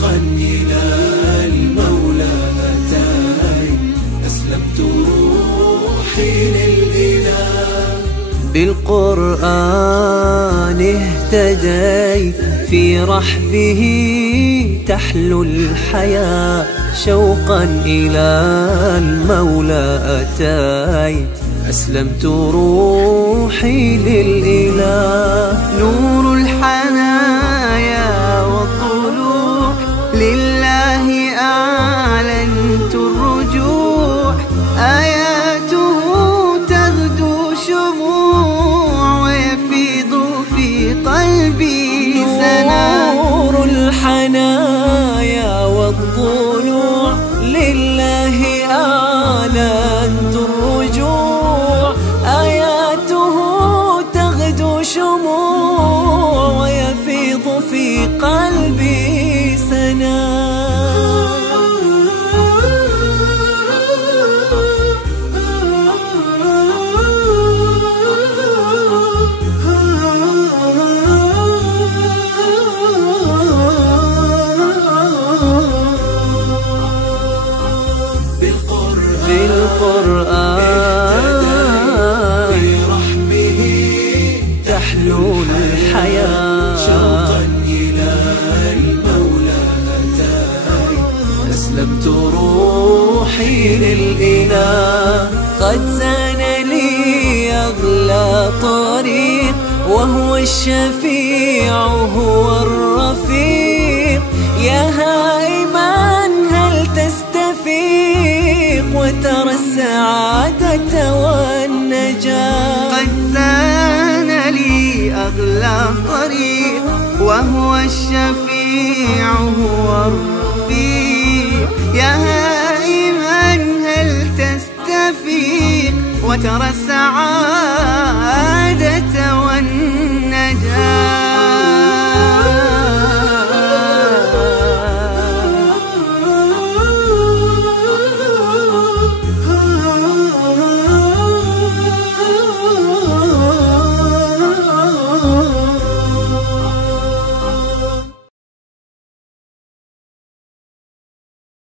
شوقا إلى المولى أتاي، أسلمت روحي للإله. بالقرآن اهتديت، في رحبه تحلو الحياة، شوقا إلى المولى أتيت، أسلمت روحي للإله. نور الحنايا والطلوع لله أعلنت الرجوع، آياته تغدو شموع ويفيض في قلبي سنا. نور الحنايا والطلوع لله أعلنت الرجوع، آياته تغدو شموع ويفيض في قلبي سنا. بالقرآن في رحمه تحلو الحياة، شوقا إلى المولى أتاي، أسلمت روحي للإله. قد زان لي أغلى طريق، وهو الشفيع هو الرفيق، يا هائما هل تستفيق وترى السعادة والنجاة. قد زان لي أغلى طريق، وهو الشفيع هو الرفيق، يا هائما هل تستفيق وترى السعادة والنجاة.